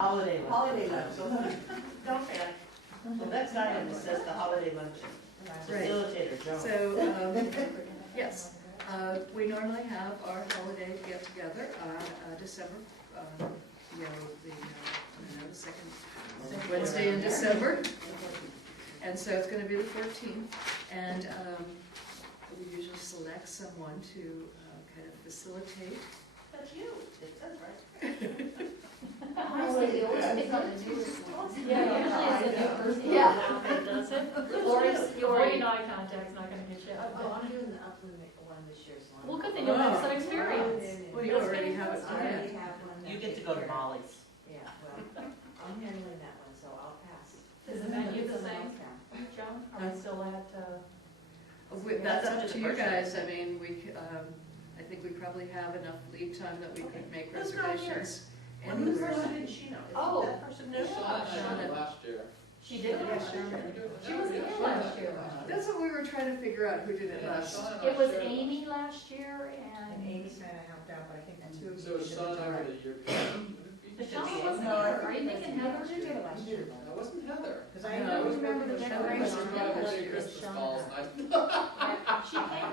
Holiday lunch. Holiday lunch. So don't panic. The next item says the holiday lunch. Right. Facilitator, Joan. So, yes, we normally have our holiday get-together on December, you know, the second Wednesday in December. And so it's going to be the 14th. And we usually select someone to kind of facilitate. That's you. It says right. Honestly, they always pick on the newest ones. Yeah, usually it's a new person. Yeah. That does it. Lori's Lori eye contact's not gonna get you. Oh, I'm doing the upland one this year, so I'm. Well, good thing you'll have some experience. Well, you already have it I planned. already have one. You get to go to Molly's. Yeah, well, I'm handling that one, so I'll pass. Is the menu the Someone same, else can. Joan? Are we still at, That's That's up up to to the you person. guys. I mean, I think we probably have enough lead time that we could make Who's not here? reservations. When the anywhere. person did she know? Is Oh. that person new? Shauna. Last year. she did it last year? She was here last year. That's what we were trying to figure out, who did it last. It was Amy last year And and Amy kind of helped out, but I think two of So you it's should Sean have over done the year. Shauna wasn't No, I here. Are you thinking Heather did it? last year. That wasn't Heather. Because I No. always remember the Shauna decorations. was She brought up here. a Christmas balls and She came.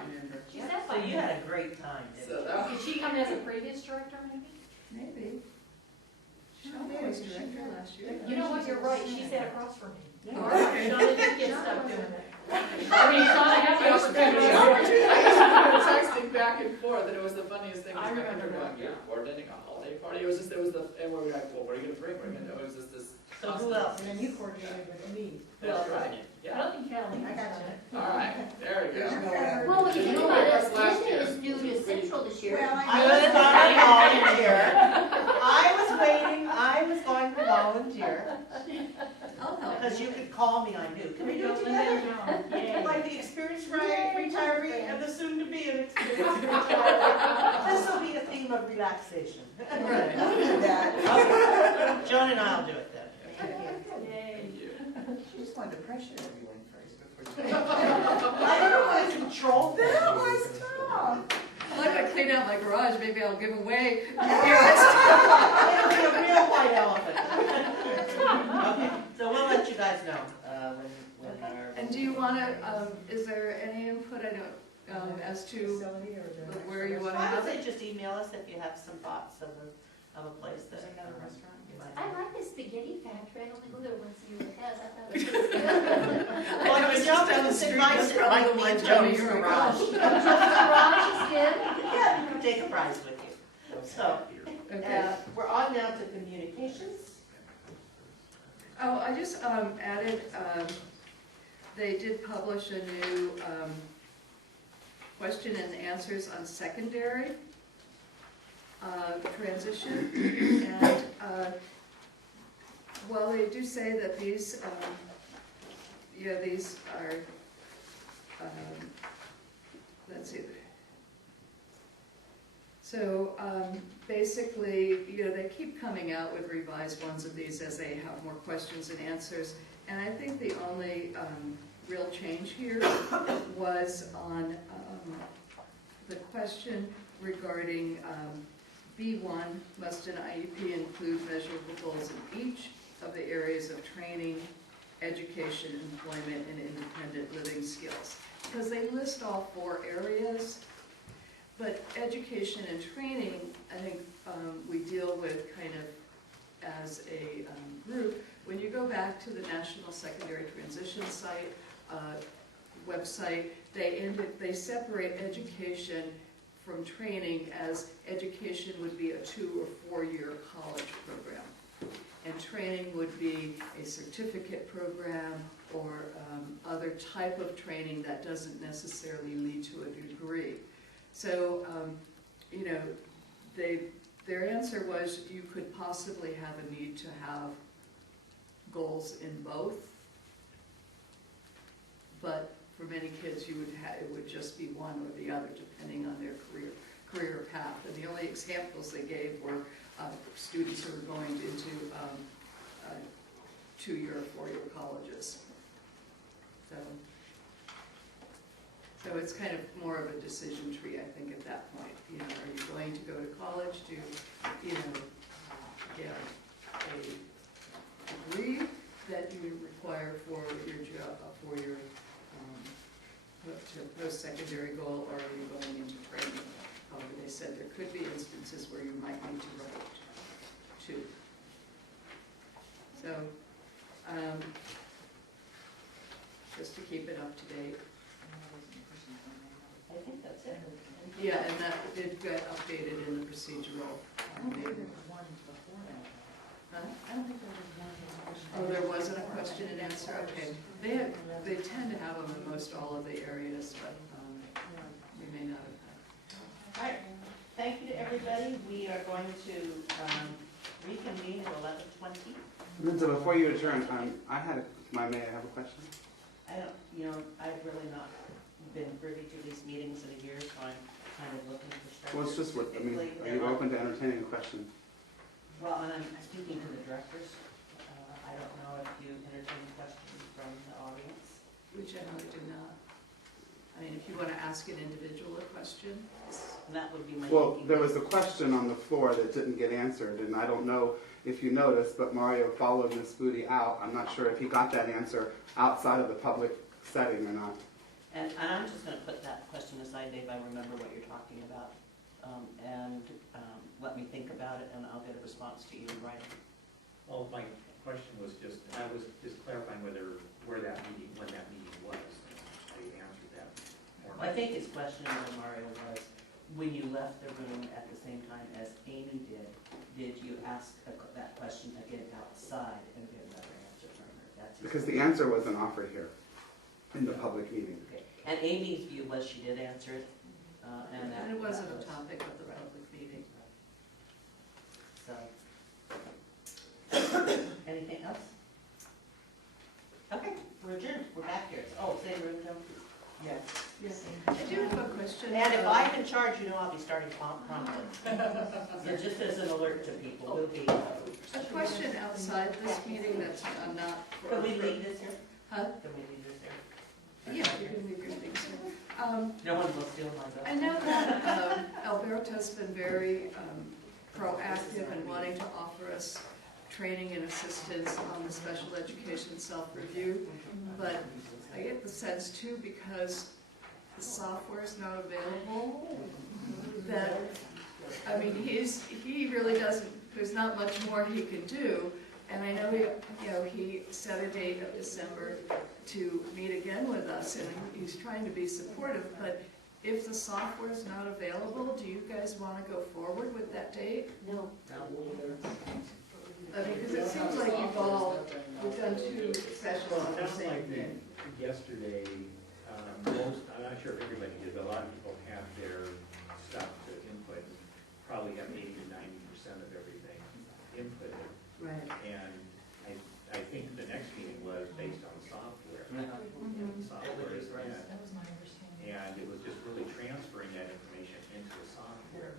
She said So you had a great time, I, didn't so you? that Did she come as a previous director maybe? Maybe. Shauna was director last year. You know what, you're right, she sat across from me. Yeah. Shauna did get stuck doing it. I mean, Shauna had the opportunity. I was texting back and forth, and it was the funniest thing. I remember that. You're coordinating a holiday party. It was just, and we were like, well, what are you gonna bring? What are you gonna do? It was just this. So who else? And then you coordinated with me. That's right. I Yeah. don't think Kelly. I got you. All right. There we go. Well, when you think about Last it, year. Linda is new to Central this year. Well, I was going to volunteer. I was waiting, I was going to volunteer. I'll help. Because you could call me, I knew. Can we do it together? Yay. Like the experienced retiree and the soon-to-be an experienced retiree. This will be a theme of relaxation. Right. We did that. Joan and I'll do it then. Yay. Thank you. She just wanted to pressure everyone first before you. I didn't want to control things. That was tough. I'm not gonna clean out my garage, maybe I'll give away. It'll be a real white elephant. Okay, so we'll let you guys know when our. And do you wanna, is there any input, I don't, as to Facility or the. where you wanna I have would it? say just email us if you have some thoughts of a place that. Another restaurant? You might. I like the spaghetti factory. I only go there once a year with Hez. I thought it was good. Well, It's you just know, down the it's street, nice, that's it probably might the be one Joe's Johnny you're garage. Garage is good. Yeah, you can take a prize with you. So, Okay. we're on now to communications. Oh, I just added, they did publish a new question and answers on secondary transition. And while they do say that these, these are, let's see. So basically, they keep coming out with revised ones of these as they have more questions and answers. And I think the only real change here was on the question regarding B1, must an IEP include measurable goals in each of the areas of training, education, employment, and independent living skills? Because they list all 4 areas. But education and training, I think we deal with kind of as a group. When you go back to the National Secondary Transition site, website, they separate education from training, as education would be a 2 or 4 year college program. And training would be a certificate program or other type of training that doesn't necessarily lead to a degree. So, their answer was you could possibly have a need to have goals in both, but for many kids it would just be one or the other depending on their career path. And the only examples they gave were students who were going into 2-year or 4-year colleges. So it's kind of more of a decision tree, I think, at that point. Are you going to go to college to, get a post-secondary goal, or are you going into training? However, they said there could be instances where you might need to write two. So, just to keep it up to date. I think that's it. Yeah, and that did get updated in the procedural. Maybe there was one before that. Huh? I don't think there was one. Oh, there wasn't a question and answer, okay. They tend to have them in most all of the areas, but we may not have had. All right, thank you to everybody. We are going to reconvene at 11:20. Linda, before you adjourn, may I have a question? I've really not been privy to these meetings in a year, so I'm kind of looking for structure. Well, it's just what, are you open to entertaining a question? Well, and I'm speaking to the directors. I don't know if you entertain questions from the audience. We generally do not. I mean, if you want to ask an individual a question. And that would be my. Well, there was a question on the floor that didn't get answered, and I don't know if you noticed, but Mario followed Ms. Booty out. I'm not sure if he got that answer outside of the public setting or not. And I'm just going to put that question aside, Dave. I remember what you're talking about. Let me think about it, and I'll get a response to you in writing. Well, my question was just, I was just clarifying when that meeting was. I answered that. I think his question, Mario, was when you left the room at the same time as Amy did you ask that question again outside and get another answer from her? That's his Because the answer wasn't offered here in the public meeting. Okay. And Amy's view was she did answer it, and that. And it wasn't a that was- topic of the public meeting. So. Anything else? Okay, we're adjourned. We're back here. Oh, same room, Joe? Yes. Yes. I do have a question. And if I'm in charge, I'll be starting promptly. So just as an alert to people, we'll be. A question outside this meeting that's not. Can we leave this here? Huh? Can we leave this here? Yeah, you can leave your things here. No one will steal my book. I know that Alberto's been very proactive in wanting to offer us training and assistance on the special education self-review, but I get the sense too, because the software is not available, that, I mean, he really doesn't, there's not much more he can do, and I know he set a date of December to meet again with us, and he's trying to be supportive, but if the software is not available, do you guys want to go forward with that date? No. Because it seems like we've done two sessions on the Sounds same like thing. yesterday, I'm not sure if everybody did, but a lot of people have their stuff to input, probably have 80 to 90% of everything inputted. Right. And I think the next meeting was based on software. Mhm. Software is, That was my understanding. and it was just really transferring that information into the software.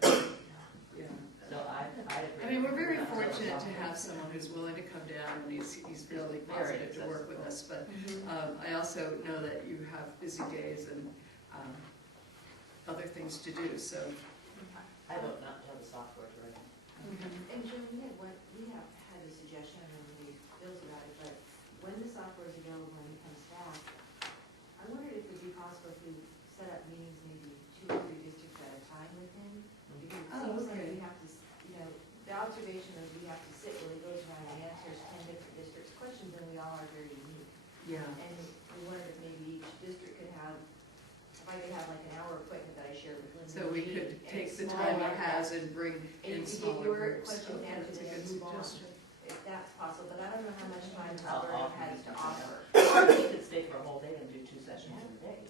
Yeah. So I agree. I mean, we're very fortunate to have someone who's willing to come down, and he's really positive to work with us, but I also know that you have busy days and other things to do, so. I vote not to have the software to run. And Jim, we have had a suggestion, and we feels about it, but when the software is available and it comes back, I wondered if it would be possible if we set up meetings maybe 2 or 3 districts at a time with him. Because it Oh, seems like okay. we have to, the observation is we have to sit while he goes around and answers 10 different districts' questions, and we all are very unique. Yeah. And we wondered if maybe each district could have, if I could have like an hour appointment that I share with Lindsay. So we could take the time he has and bring And in you could get smaller your groups. questions Okay, answered that's a and good then move on. suggestion. If that's possible, but I don't know how much time I'll Alberta has to offer. Or you could stay for a whole day and do 2 sessions in a day.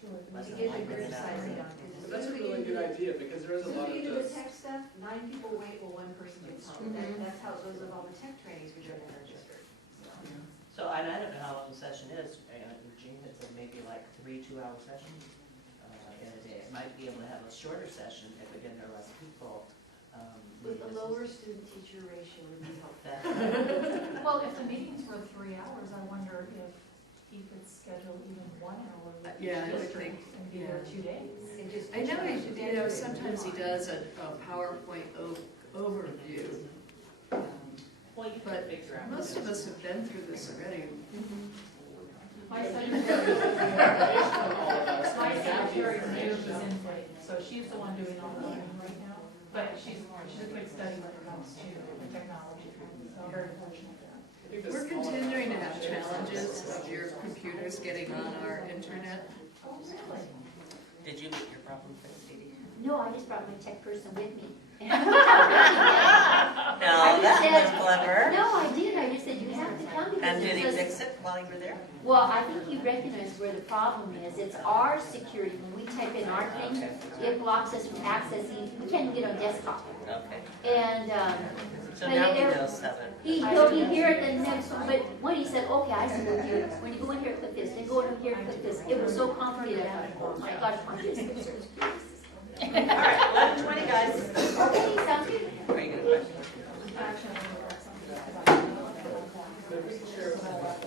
To give you criticizing on. That's a really good idea, because there is a lot of As soon as you do the just, tech stuff, 9 people wait while 1 person gets home. That's how it goes with all the tech trainings we do in our district. So, and I don't know how long the session is, Gene, it's maybe like 3 2-hour sessions in a day. It might be able to have a shorter session if, again, there are less people. With a lower student-teacher ratio would be helpful. That- Well, if the meetings were 3 hours, I wonder if he could schedule even 1 hour with Yeah, I each would district think, and be there yeah. 2 days. And just- I know sometimes he does a PowerPoint overview, Well, you but could figure out. most of us have been through this already. My son, my secretary new is in place, so she's the one doing all the learning right now. But she's a quick study when it comes to the technology, so very fortunate there. I think this We're small- continuing to have challenges of your computers getting on our internet. Oh, really? Did you get your problem fixed, Dee Dee? No, I just brought my tech person with me. No, I just that said- was clever. No, I did, I just said, you have to come because And did he it's a- fix it while you were there? Well, I think he recognized where the problem is. It's our security. When we type in our thing, it blocks us from accessing, we can't even get on desktop. Okay. And, So but now he there- knows 7. he'll be here at the next one, but when he said, okay, I see what you, when you go in here, click this, then go in here, click this. It was so complicated, I thought, oh my gosh, my goodness. All right, 11:20, guys. Okay, sounds good. Are you gonna question? Action.